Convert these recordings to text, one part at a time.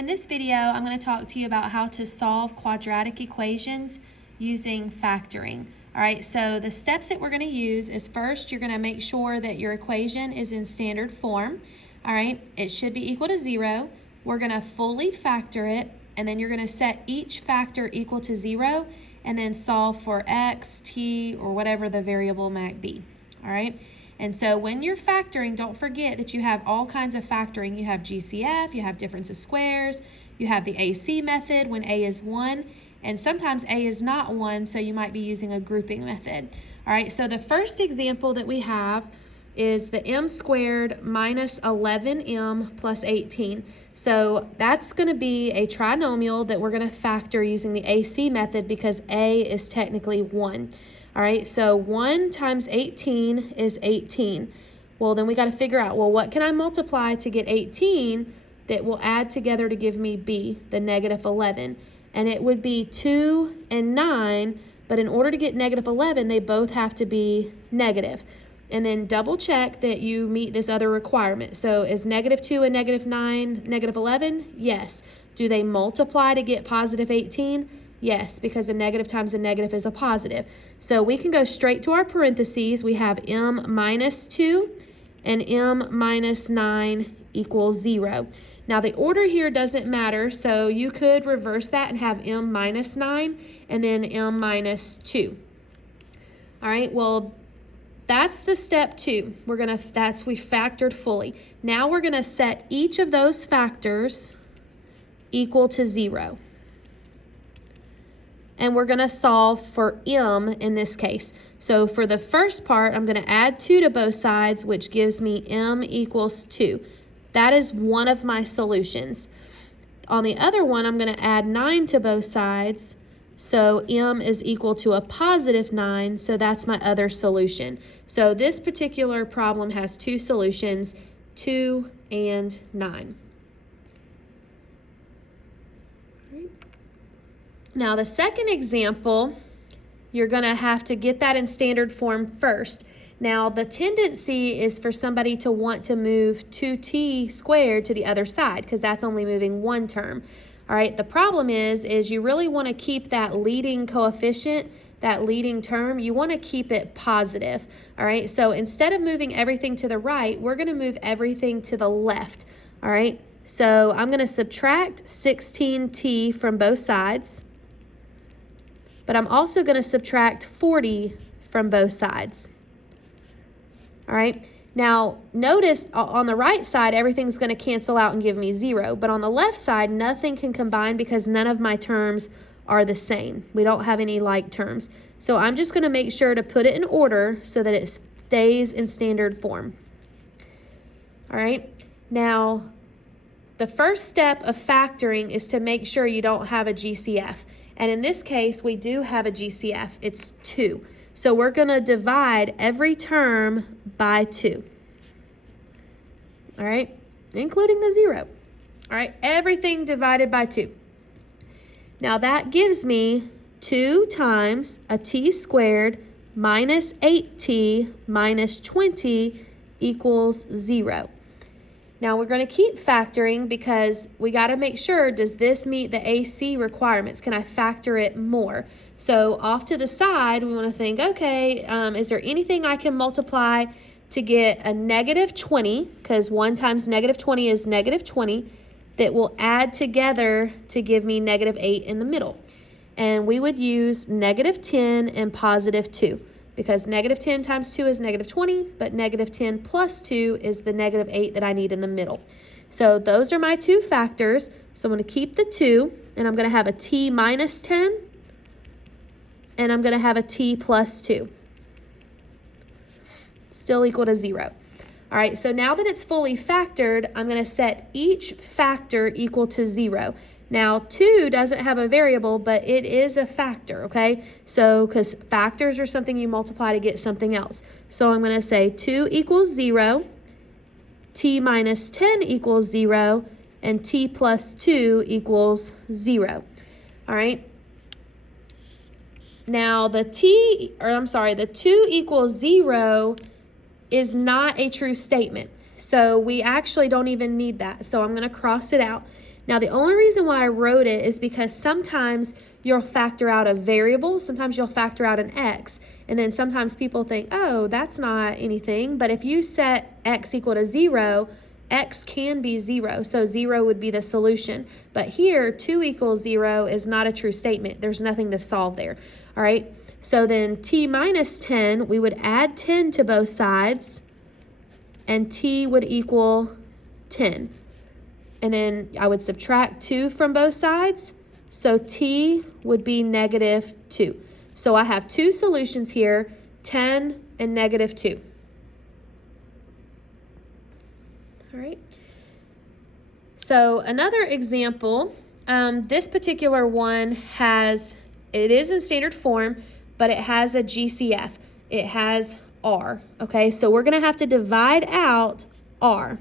In this video, I'm going to talk to you about how to solve quadratic equations using factoring. All right, so the steps that we're going to use is first, you're going to make sure that your equation is in standard form. All right, it should be equal to 0. We're going to fully factor it, and then you're going to set each factor equal to 0, and then solve for x, t, or whatever the variable might be. All right. And so when you're factoring, don't forget that you have all kinds of factoring. You have GCF, you have difference of squares, you have the AC method when A is 1, and sometimes A is not 1, so you might be using a grouping method. All right, so the first example that we have is the m squared minus 11m plus 18. So that's going to be a trinomial that we're going to factor using the AC method because A is technically 1. All right, so 1 times 18 is 18. Well, then we got to figure out, well, what can I multiply to get 18 that will add together to give me B, the negative 11? And it would be 2 and 9, but in order to get negative 11, they both have to be negative. And then double check that you meet this other requirement. So is negative 2 and negative 9 negative 11? Yes. Do they multiply to get positive 18? Yes, because a negative times a negative is a positive. So we can go straight to our parentheses. We have m minus 2 and m minus 9 equals 0. Now the order here doesn't matter, so you could reverse that and have m minus 9 and then m minus 2. All right, well, that's the step 2. We factored fully. Now we're gonna set each of those factors equal to 0. And we're going to solve for m in this case. So for the first part, I'm going to add 2 to both sides, which gives me m equals 2. That is one of my solutions. On the other one, I'm going to add 9 to both sides. So m is equal to a positive 9, so that's my other solution. So this particular problem has 2 solutions, 2 and 9. Now the second example, you're going to have to get that in standard form first. Now the tendency is for somebody to want to move 2t squared to the other side because that's only moving one term. All right, the problem is you really want to keep that leading coefficient, that leading term, you want to keep it positive. All right, so instead of moving everything to the right, we're going to move everything to the left. All right, so I'm going to subtract 16t from both sides. But I'm also going to subtract 40 from both sides. All right. Now, notice on the right side, everything's going to cancel out and give me 0. But on the left side, nothing can combine because none of my terms are the same. We don't have any like terms. So I'm just going to make sure to put it in order so that it stays in standard form. All right. Now, the first step of factoring is to make sure you don't have a GCF. And in this case, we do have a GCF. It's 2. So we're going to divide every term by 2. All right, including the 0. All right, everything divided by 2. Now that gives me 2 times a t squared minus 8t minus 20 equals 0. Now we're going to keep factoring because we got to make sure, does this meet the AC requirements? Can I factor it more? So off to the side, we want to think, okay, is there anything I can multiply to get a negative 20? Because 1 times negative 20 is negative 20 that will add together to give me negative 8 in the middle. And we would use negative 10 and positive 2. Because negative 10 times 2 is negative 20, but negative 10 plus 2 is the negative 8 that I need in the middle. So those are my 2 factors. So I'm going to keep the 2, and I'm going to have a t minus 10, and I'm going to have a t plus 2. Still equal to 0. All right, so now that it's fully factored, I'm going to set each factor equal to 0. Now, 2 doesn't have a variable, but it is a factor, okay? So, because factors are something you multiply to get something else. So, I'm going to say 2 equals 0, t minus 10 equals 0, and t plus 2 equals 0. All right? Now, the 2 equals 0 is not a true statement. So we actually don't even need that. So I'm going to cross it out. Now, the only reason why I wrote it is because sometimes you'll factor out a variable, sometimes you'll factor out an x, and then sometimes people think, oh, that's not anything, but if you set x equal to 0, x can be 0, so 0 would be the solution. But here, 2 equals 0 is not a true statement. There's nothing to solve there, all right? So then t minus 10, we would add 10 to both sides, and t would equal 10. And then I would subtract 2 from both sides, so t would be negative 2. So I have two solutions here, 10 and negative 2. All right. So another example, this particular one it is in standard form, but it has a GCF. It has r, okay? So we're going to have to divide out r,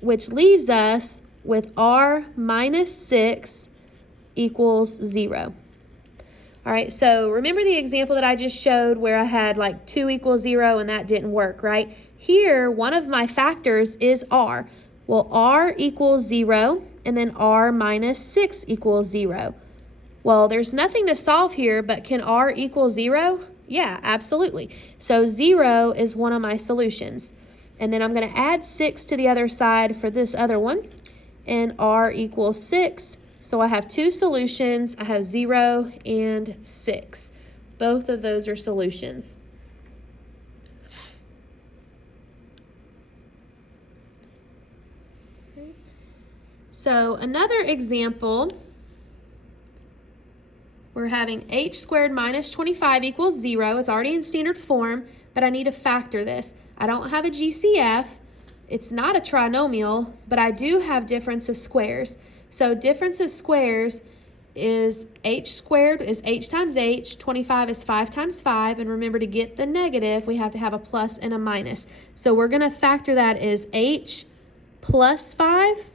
which leaves us with r minus 6 equals 0. All right, so remember the example that I just showed where I had like 2 equals 0 and that didn't work, right? Here, one of my factors is r. Well, r equals 0, and then r minus 6 equals 0. Well, there's nothing to solve here, but can r equal 0? Yeah, absolutely. So 0 is one of my solutions. And then I'm going to add 6 to the other side for this other one, and r equals 6. So I have two solutions. I have 0 and 6. Both of those are solutions. So another example, we're having h squared minus 25 equals 0. It's already in standard form, but I need to factor this. I don't have a GCF. It's not a trinomial, but I do have difference of squares. So difference of squares is h squared is h times h, 25 is 5 times 5, and remember to get the negative, we have to have a plus and a minus. So we're going to factor that as h plus 5,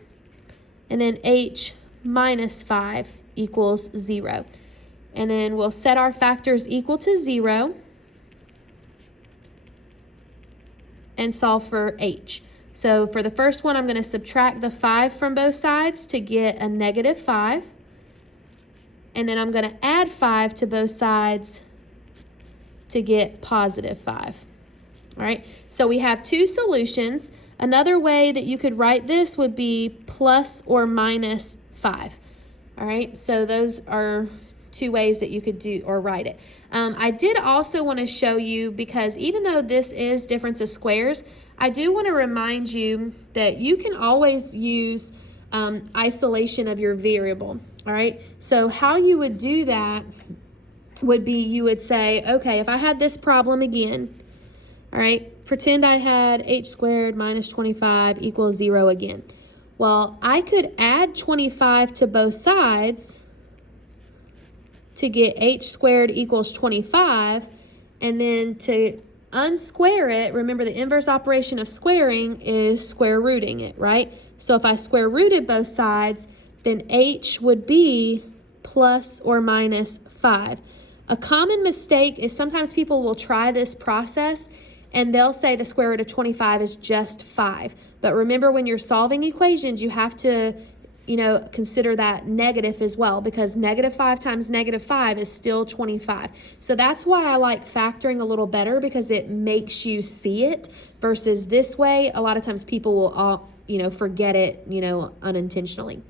and then h minus 5 equals 0. And then we'll set our factors equal to 0 and solve for h. So for the first one, I'm going to subtract the 5 from both sides to get a negative 5. And then I'm going to add 5 to both sides to get positive 5. All right, so we have two solutions. Another way that you could write this would be plus or minus 5. All right, so those are two ways that you could do or write it. I did also want to show you, because even though this is difference of squares, I do want to remind you that you can always use isolation of your variable. All right, so how you would do that would be, you would say, okay, if I had this problem again, all right, pretend I had h squared minus 25 equals 0 again. Well, I could add 25 to both sides to get h squared equals 25, and then to unsquare it, remember the inverse operation of squaring is square rooting it, right? So if I square rooted both sides, then h would be plus or minus 5. A common mistake is sometimes people will try this process and they'll say the square root of 25 is just 5. But remember, when you're solving equations, you have to consider that negative as well, because negative 5 times negative 5 is still 25. So that's why I like factoring a little better, because it makes you see it, versus this way, a lot of times people will forget it, unintentionally.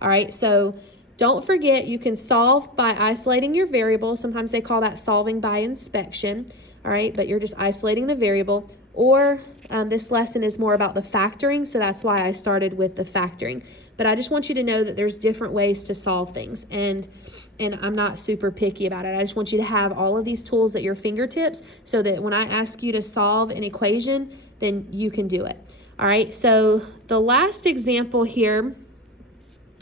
All right, so don't forget, you can solve by isolating your variable. Sometimes they call that solving by inspection. All right, but you're just isolating the variable. Or this lesson is more about the factoring, so that's why I started with the factoring. But I just want you to know that there's different ways to solve things, and I'm not super picky about it. I just want you to have all of these tools at your fingertips so that when I ask you to solve an equation, then you can do it. All right, so the last example here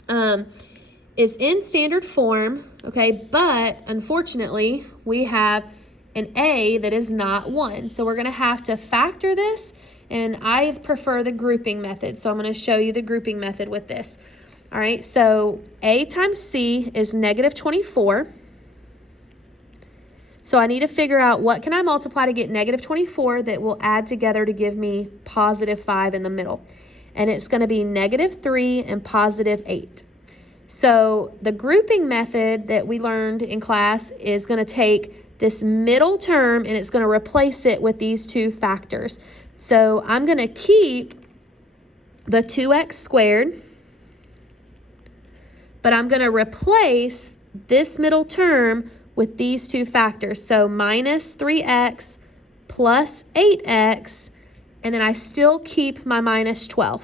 is in standard form, okay, but unfortunately we have an a that is not 1. So we're going to have to factor this, and I prefer the grouping method. So I'm going to show you the grouping method with this. All right, so a times c is negative 24. So I need to figure out what can I multiply to get negative 24 that will add together to give me positive 5 in the middle. and it's going to be -3 and +8. So the grouping method that we learned in class is going to take this middle term and it's going to replace it with these two factors. So I'm going to keep the 2x squared, but I'm going to replace this middle term with these two factors. So -3x plus 8x, and then I still keep my -12.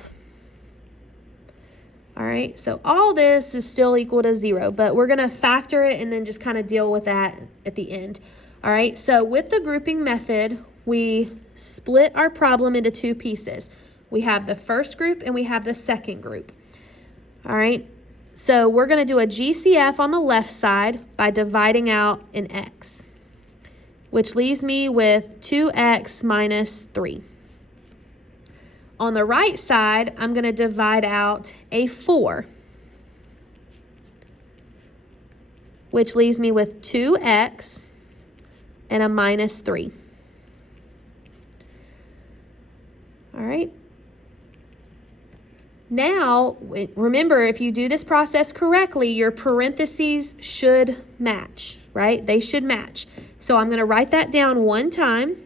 All right, so all this is still equal to 0, but we're going to factor it and then just kind of deal with that at the end. All right, so with the grouping method, we split our problem into two pieces. We have the first group and we have the second group. All right, so we're going to do a GCF on the left side by dividing out an x, which leaves me with 2x minus 3. On the right side, I'm going to divide out a 4, which leaves me with 2x and a minus 3. All right. Now, remember, if you do this process correctly, your parentheses should match, right? They should match. So I'm going to write that down one time.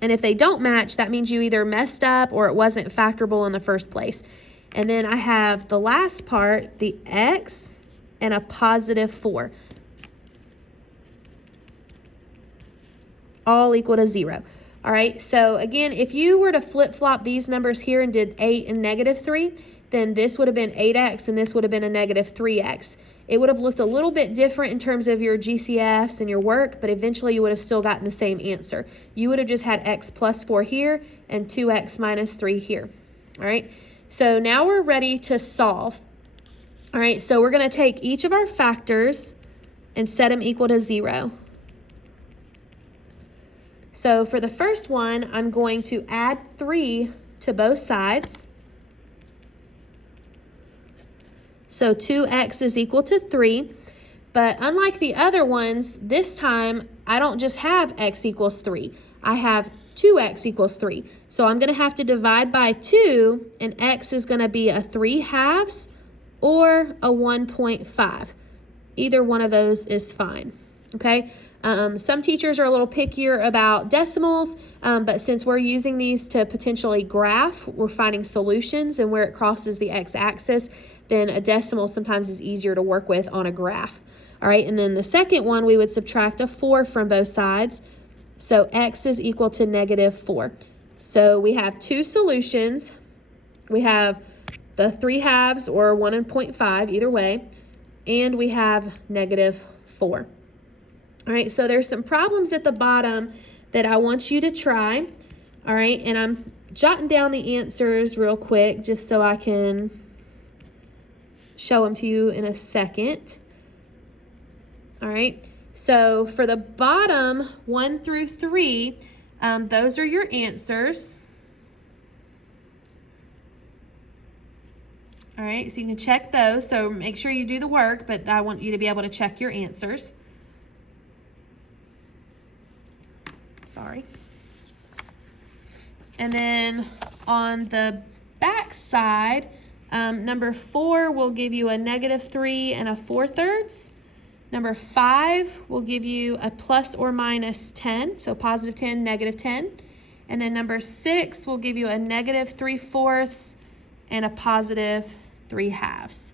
And if they don't match, that means you either messed up or it wasn't factorable in the first place. And then I have the last part, the x and a +4. All equal to 0. All right, so again, if you were to flip-flop these numbers here and did 8 and -3, then this would have been 8x and this would have been a -3x. It would have looked a little bit different in terms of your GCFs and your work, but eventually you would have still gotten the same answer. You would have just had x plus 4 here and 2x minus 3 here. All right, so now we're ready to solve. All right, so we're going to take each of our factors and set them equal to 0. So for the first one, I'm going to add 3 to both sides. So 2x is equal to 3. But unlike the other ones, this time I don't just have x equals 3. I have 2x equals 3. So I'm going to have to divide by 2, and x is going to be a 3/2 or a 1.5. Either one of those is fine. Okay. Some teachers are a little pickier about decimals, but since we're using these to potentially graph, we're finding solutions and where it crosses the x-axis, then a decimal sometimes is easier to work with on a graph. All right, and then the second one, we would subtract a 4 from both sides. So x is equal to -4. So we have two solutions. We have the 3/2 or 1.5, either way, and we have -4. All right, so there's some problems at the bottom that I want you to try. All right, and I'm jotting down the answers real quick just so I can show them to you in a second. All right, so for the bottom 1 through 3, those are your answers. All right, so you can check those. So make sure you do the work, but I want you to be able to check your answers. Sorry. And then on the back side, number 4 will give you a -3 and a 4/3. Number 5 will give you a plus or minus 10, so +10, -10. And then number 6 will give you a -3/4 and a +3/2.